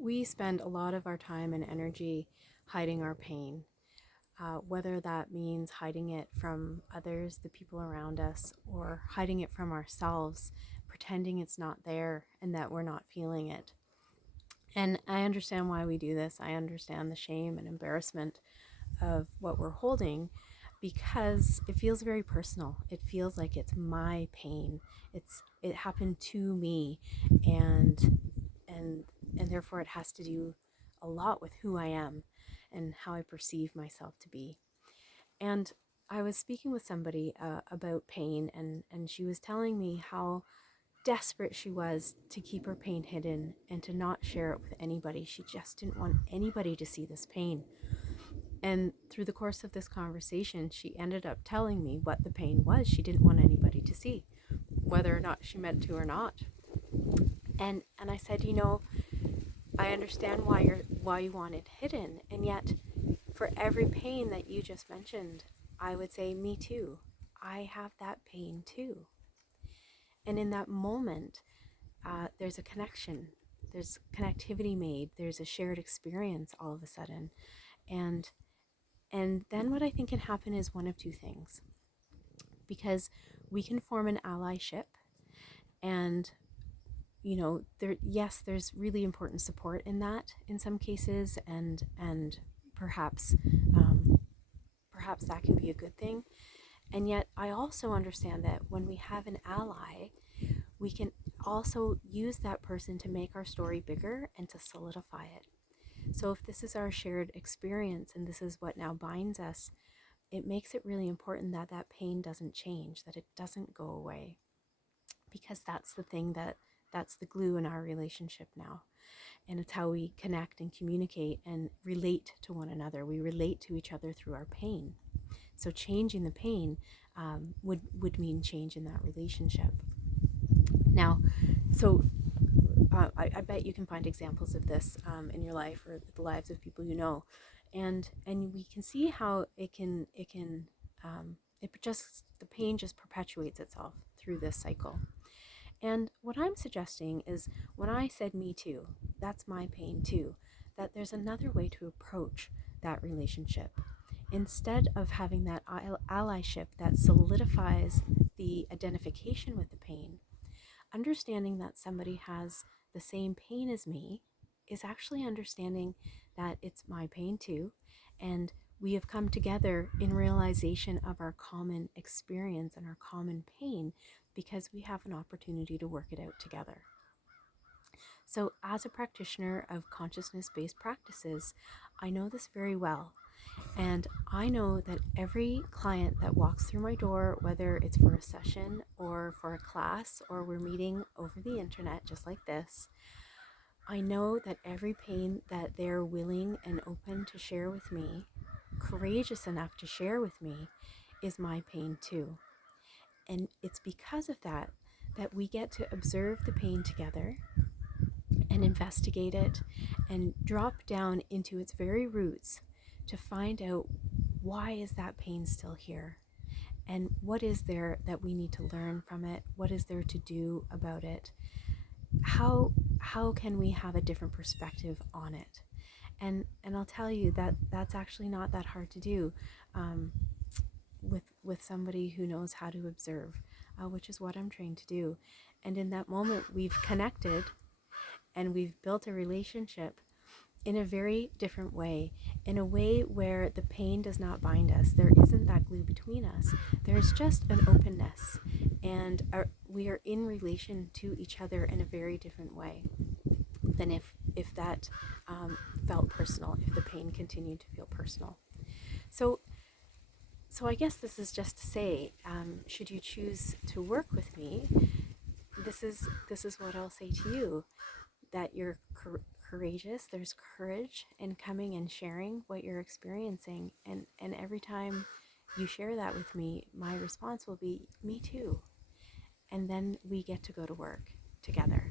We spend a lot of our time and energy hiding our pain, whether that means hiding it from others, the people around us, or hiding it from ourselves, pretending it's not there and that we're not feeling it. And I understand why we do this. I understand the shame and embarrassment of what we're holding because it feels very personal. It feels like it's my pain. It happened to me, and and and therefore it has to do a lot with who I am and how I perceive myself to be. And I was speaking with somebody about pain, and she was telling me how desperate she was to keep her pain hidden and to not share it with anybody. She just didn't want anybody to see this pain. And through the course of this conversation, she ended up telling me what the pain was she didn't want anybody to see, whether or not she meant to or not. And I said, I understand why you want it hidden, and yet for every pain that you just mentioned, I would say, me too. I have that pain too. And in that moment, there's a connection. There's connectivity made. There's a shared experience all of a sudden. And and then what I think can happen is one of two things. Because we can form an allyship, and there's really important support in that in some cases, and perhaps perhaps that can be a good thing. And yet I also understand that when we have an ally, we can also use that person to make our story bigger and to solidify it. So if this is our shared experience and this is what now binds us, it makes it really important that that pain doesn't change, that it doesn't go away, because that's the glue in our relationship now. And it's how we connect and communicate and relate to one another. We relate to each other through our pain. So changing the pain would mean change in that relationship. Now, so I bet you can find examples of this in your life or the lives of people you know, and we can see how it just the pain just perpetuates itself through this cycle. And what I'm suggesting is, when I said me too, that's my pain too, that there's another way to approach that relationship. Instead of having that allyship that solidifies the identification with the pain, understanding that somebody has the same pain as me is actually understanding that it's my pain too, and we have come together in realization of our common experience and our common pain because we have an opportunity to work it out together. So, as a practitioner of consciousness-based practices, I know this very well. And I know that every client that walks through my door, whether it's for a session or for a class or we're meeting over the internet just like this, I know that every pain that they're willing and open to share with me, courageous enough to share with me, is my pain too. And it's because of that that we get to observe the pain together and investigate it and drop down into its very roots to find out, why is that pain still here? And what is there that we need to learn from it? What is there to do about it? How can we have a different perspective on it? And I'll tell you that that's actually not that hard to do with somebody who knows how to observe, which is what I'm trained to do. And in that moment, we've connected and we've built a relationship in a very different way, in a way where the pain does not bind us. There isn't that glue between us. There's just an openness, and we are in relation to each other in a very different way than if that felt personal, if the pain continued to feel personal. So I guess this is just to say, should you choose to work with me, this is what I'll say to you, that you're courageous. There's courage in coming and sharing what you're experiencing, and every time you share that with me, my response will be, me too. And then we get to go to work together.